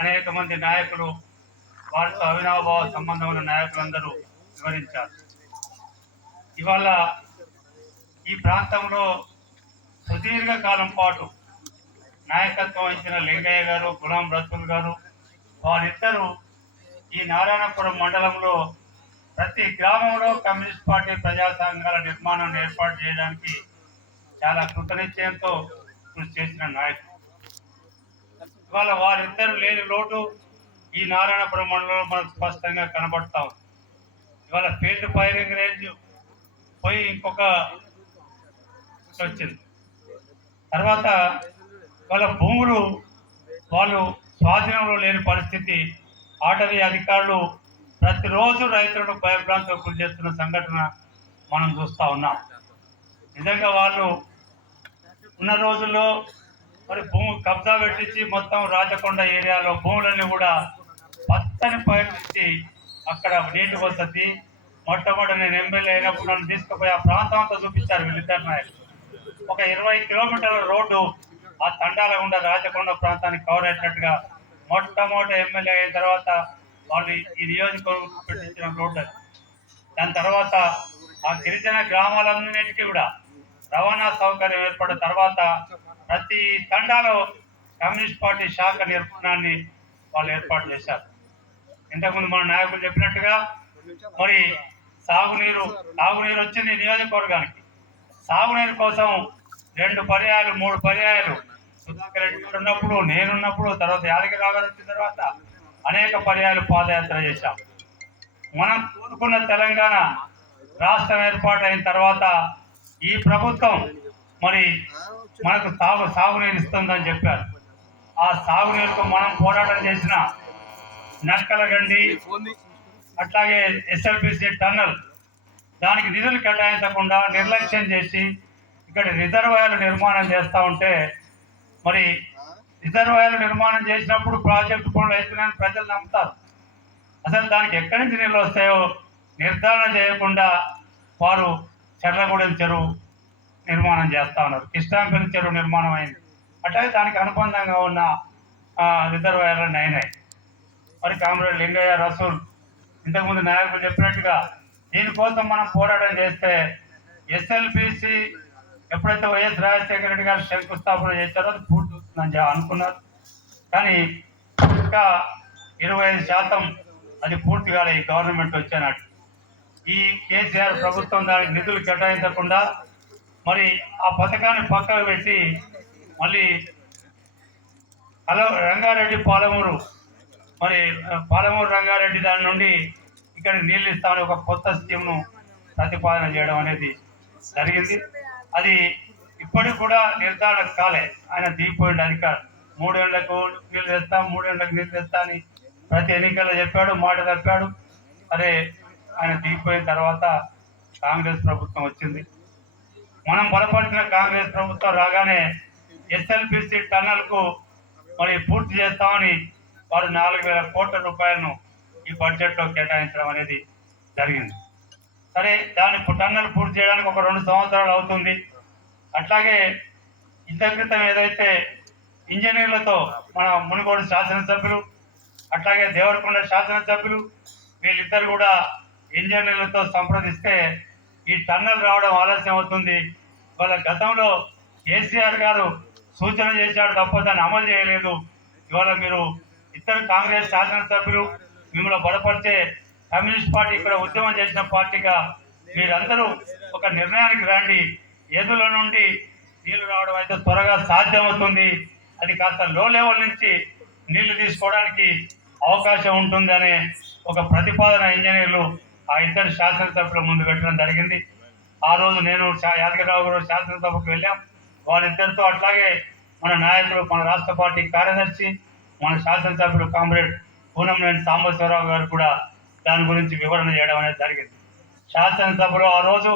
అనేక మంది నాయకులు వారితో అవినాభావ సంబంధం ఉన్న నాయకులందరూ వివరించారు. ఇవాళ ఈ ప్రాంతంలో సుదీర్ఘ కాలం పాటు నాయకత్వం వహించిన లింగయ్య గారు గులాం రసూల్ గారు వారిద్దరూ ఈ నారాయణపురం మండలంలో ప్రతి గ్రామంలో కమ్యూనిస్ట్ పార్టీ ప్రజా సంఘాల నిర్మాణం ఏర్పాటు చేయడానికి చాలా కృతనిశ్చయంతో కృషి చేసిన నాయకులు. ఇవాళ వారిద్దరు లేని లోటు ఈ నారాయణపురం మండలంలో మనం స్పష్టంగా కనబడతాం ఇవాళ ఫీల్డ్ ఫైరింగ్ రేంజ్ పోయి ఇంకొక వచ్చింది. తర్వాత వాళ్ళ భూములు వాళ్ళు స్వాధీనంలో లేని పరిస్థితి ఆటవీ అధికారులు ప్రతిరోజు రైతులను భయభ్రాంతులకు గురి చేస్తున్న సంఘటన మనం చూస్తూ ఉన్నాం. నిజంగా వాళ్ళు ఉన్న రోజుల్లో మరి భూమి కబ్జా పెట్టించి మొత్తం రాజకొండ ఏరియాలో భూములన్నీ కూడా పచ్చని పయనించి అక్కడ నీటి వసతి మొట్టమొదటి నేను ఎమ్మెల్యే అయినప్పుడు నన్ను తీసుకుపోయి ఆ ప్రాంతం అంతా చూపించారు వీళ్ళిద్దరు నాయకులు. ఒక ఇరవై కిలోమీటర్ల రోడ్డు ఆ తండాల గుండా రాజకొండ ప్రాంతానికి కవర్ అయ్యేటట్టుగా మొట్టమొదటి ఎమ్మెల్యే అయిన తర్వాత వాళ్ళు ఈ నియోజకవర్గం పెట్టించిన రోడ్డు దాని తర్వాత ఆ గిరిజన గ్రామాలన్నిటికీ కూడా రవాణా సౌకర్యం ఏర్పడిన తర్వాత ప్రతి తండాలో కమ్యూనిస్ట్ పార్టీ శాఖ నిర్మాణాన్ని వాళ్ళు ఏర్పాటు చేశారు. ఇంతకుముందు మన నాయకులు చెప్పినట్టుగా మరి సాగునీరు సాగునీరు వచ్చింది నియోజకవర్గానికి. సాగునీరు కోసం రెండు పర్యాయాలు మూడు పర్యాయాలు సుధాకర్ రెడ్డి గారు ఉన్నప్పుడు నేనున్నప్పుడు తర్వాత యాదగిరి రావు గారు వచ్చిన తర్వాత అనేక పర్యాయాలు పాదయాత్ర చేశాం. మనం కోరుకున్న తెలంగాణ రాష్ట్రం ఏర్పాటైన తర్వాత ఈ ప్రభుత్వం మరి మనకు సాగు సాగునీరు ఇస్తుందని చెప్పారు. ఆ సాగునీరుకు మనం పోరాటం చేసిన నక్కల అట్లాగే ఎస్ఎల్పిసి టన్నల్ దానికి నిధులు కేటాయించకుండా నిర్లక్ష్యం చేసి ఇక్కడ రిజర్వాయర్లు నిర్మాణం చేస్తూ ఉంటే మరి రిజర్వాయర్లు నిర్మాణం చేసినప్పుడు ప్రాజెక్టు పనులు అవుతున్నాయని ప్రజలు నమ్ముతారు. అసలు దానికి ఎక్కడి నుంచి నీళ్ళు వస్తాయో నిర్ధారణ చేయకుండా వారు చెర్లగూడెం చెరువు నిర్మాణం చేస్తా ఉన్నారు. కృష్ణాంపల్లి చెరువు నిర్మాణం అయింది అట్లాగే దానికి అనుబంధంగా ఉన్న రిజర్వాయర్ల రిజర్వాయర్లు మరి కామ్రేడ్ లింగయ్య రసూల్ ఇంతకుముందు నాయకులు చెప్పినట్టుగా దీనికోసం మనం పోరాటం చేస్తే ఎస్ఎల్పిసి ఎప్పుడైతే వైఎస్ రాజశేఖర రెడ్డి గారు శంకుస్థాపన చేశారో అది పూర్తవుతుందని చెప్పి అనుకున్నారు. కానీ ఇంకా ఇరవై ఐదు శాతం అది పూర్తి కాలే ఈ గవర్నమెంట్ వచ్చేనాడు ఈ కేసీఆర్ ప్రభుత్వం దానికి నిధులు కేటాయించకుండా మరి ఆ పథకాన్ని పక్కకు పెట్టి మళ్ళీ హలో రంగారెడ్డి పాలమూరు. మరి పాలమూరు రంగారెడ్డి దాని నుండి ఇక్కడ నీళ్ళు ఇస్తామని ఒక కొత్త స్కీమ్ను ప్రతిపాదన చేయడం అనేది జరిగింది. అది ఇప్పటికి కూడా నిర్ధారణ కాలే. ఆయన దిగిపోయింది అధికారం. మూడేళ్ళకు నీళ్ళు తెస్తాం మూడేళ్ళకు నీళ్ళు తెస్తా అని ప్రతి ఎన్నికల్లో చెప్పాడు మాట తప్పాడు. అరే ఆయన దిగిపోయిన తర్వాత కాంగ్రెస్ ప్రభుత్వం వచ్చింది. మనం బలపరిచిన కాంగ్రెస్ ప్రభుత్వం రాగానే ఎస్ఎల్పిసి టన్నల్కు మరి పూర్తి చేస్తామని వారు నాలుగు వేల కోట్ల రూపాయలను ఈ బడ్జెట్లో కేటాయించడం అనేది జరిగింది. సరే దాని టన్నల్ పూర్తి చేయడానికి ఒక రెండు సంవత్సరాలు అవుతుంది. అట్లాగే ఇంత క్రితం ఏదైతే ఇంజనీర్లతో మన మునుగోడు శాసనసభ్యులు అట్లాగే దేవరకొండ శాసనసభ్యులు వీళ్ళిద్దరు కూడా ఇంజనీర్లతో సంప్రదిస్తే ఈ టన్నల్ రావడం ఆలస్యం అవుతుంది. వాళ్ళ గతంలో కేసీఆర్ గారు సూచన చేశాడు తప్ప దాన్ని అమలు చేయలేదు. ఇవాళ మీరు ఇద్దరు కాంగ్రెస్ శాసనసభ్యులు మిమ్మల్ని బలపరిచే కమ్యూనిస్ట్ పార్టీ ఇక్కడ ఉద్యమం చేసిన పార్టీగా మీరందరూ ఒక నిర్ణయానికి రండి. ఎదుల నుండి నీళ్ళు రావడం అయితే త్వరగా సాధ్యమవుతుంది. అది కాస్త లో లెవెల్ నుంచి నీళ్ళు తీసుకోవడానికి అవకాశం ఉంటుందనే ఒక ప్రతిపాదన ఇంజనీర్లు ఆ ఇద్దరు శాసనసభ్యుల ముందు పెట్టడం జరిగింది. ఆ రోజు నేను యాదగిరిరావు గారు శాసనసభకు వెళ్ళాం. వారిద్దరితో అట్లాగే మన నాయకులు మన రాష్ట్ర పార్టీ కార్యదర్శి మన శాసనసభ్యుడు కామ్రేడ్ పూనంనేని సాంబశివరావు గారు కూడా దాని గురించి వివరణ చేయడం అనేది జరిగింది. శాసనసభలో ఆ రోజు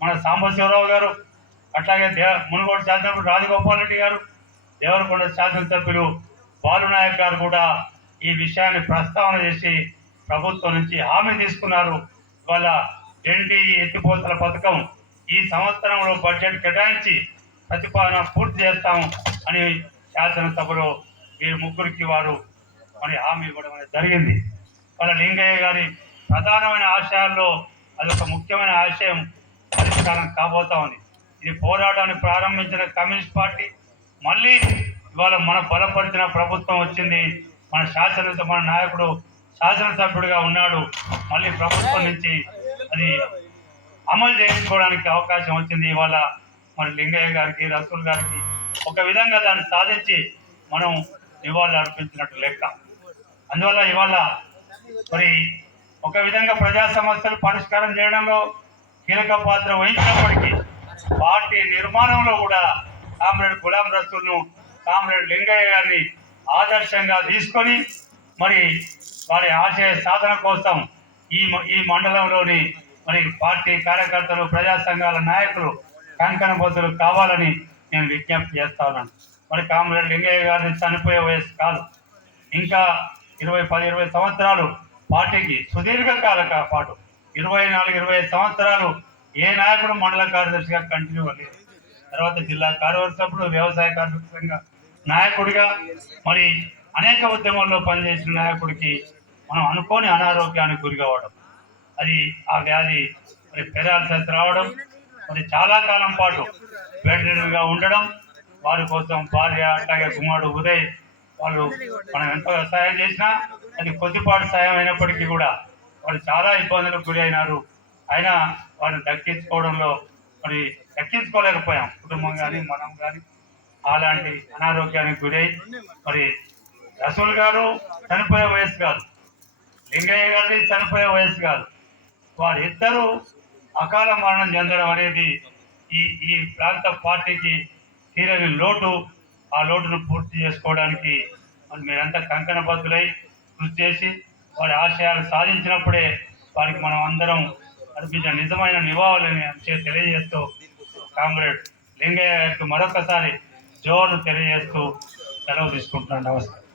మన సాంబశివరావు గారు అట్లాగే దేవ మునుగోడు శాసనసభ్యులు రాజగోపాల్ రెడ్డి గారు దేవరకొండ శాసనసభ్యులు బాలునాయక్ గారు కూడా ఈ విషయాన్ని ప్రస్తావన చేసి ప్రభుత్వం నుంచి హామీ తీసుకున్నారు. ఇవాళ ఎన్డీ ఎత్తిపోతల పథకం ఈ సంవత్సరంలో బడ్జెట్ కేటాయించి ప్రతిపాదన పూర్తి చేస్తాం అని శాసనసభలో వీరి ముగ్గురికి వారు మరి హామీ ఇవ్వడం అనేది జరిగింది. వాళ్ళ లింగయ్య గారి ప్రధానమైన ఆశయాల్లో అది ఒక ముఖ్యమైన ఆశయం పరిష్కారం కాబోతా ఉంది. ఇది పోరాటాన్ని ప్రారంభించిన కమ్యూనిస్ట్ పార్టీ మళ్ళీ ఇవాళ మన బలపరిచిన ప్రభుత్వం వచ్చింది మన శాసనసభ మన నాయకుడు శాసనసభ్యుడిగా ఉన్నాడు. మళ్ళీ ప్రభుత్వం నుంచి అది అమలు చేయించుకోవడానికి అవకాశం వచ్చింది. ఇవాళ మన లింగయ్య గారికి రసూల్ గారికి ఒక విధంగా దాన్ని సాధించి మనం నివాళులు అర్పించినట్టు లెక్క. అందువల్ల ఇవాళ మరి ఒక విధంగా ప్రజా సమస్యలు పరిష్కారం చేయడంలో కీలక పాత్ర వహించినప్పటికీ పార్టీ నిర్మాణంలో కూడా కామ్రేడ్ గులాం రసూల్ను కామ్రేడ్ లింగయ్య గారిని ఆదర్శంగా తీసుకొని మరి వారి ఆశయ సాధన కోసం ఈ మ- ఈ మండలంలోని మరి పార్టీ కార్యకర్తలు ప్రజా సంఘాల నాయకులు కంకణ బొద్దులు కావాలని నేను విజ్ఞప్తి చేస్తా ఉన్నాను. మరి కామరెడ్డి లింగయ్య గారిని చనిపోయే వయసు కాదు. ఇంకా ఇరవై పది ఇరవై సంవత్సరాలు పార్టీకి సుదీర్ఘ కాల పాటు. ఇరవై నాలుగు ఇరవై ఐదు సంవత్సరాలు ఏ నాయకుడు మండల కార్యదర్శిగా కంటిన్యూ అవ్వలేదు. తర్వాత జిల్లా కార్యవర్సభ్యుడు వ్యవసాయ కార్మిక సంఘ నాయకుడిగా మరి అనేక ఉద్యమాల్లో పనిచేసిన నాయకుడికి మనం అనుకోని అనారోగ్యానికి గురి కావడం. అది ఆ వ్యాధి మరి పెరాలసిస్ రావడం. మరి చాలా కాలం పాటు బెడ్గా ఉండడం. వారి కోసం భార్య అట్లాగే కుమారుడు ఉదయ్ వాళ్ళు మనం ఎంతో సహాయం చేసినా అది కొద్దిపాటి సాయం అయినప్పటికీ కూడా వాళ్ళు చాలా ఇబ్బందులకు గురి అయినారు. అయినా వారిని దక్కించుకోవడంలో మరి దక్కించుకోలేకపోయాం. కుటుంబం కానీ మనం కానీ అలాంటి అనారోగ్యానికి గురై మరి రసూల్ గారు చనిపోయే వయసు కాదు. లింగయ్య గారిది చనిపోయే వయసు కాదు. వారిద్దరూ అకాల మరణం చెందడం అనేది ఈ ఈ ప్రాంత పార్టీకి తీరని లోటు. ఆ లోటును పూర్తి చేసుకోవడానికి మేమంతా మీరంతా కంకణబద్దులై కృషి చేసి వారి ఆశయాలు సాధించినప్పుడే వారికి మనం అందరం అర్పించిన నిజమైన నివాళులని చే- తెలియజేస్తూ కామ్రేడ్ లింగయ్య గారికి మరొకసారి జోరు తెలియజేస్తూ సెలవు తీసుకుంటున్నాను. నమస్కారం.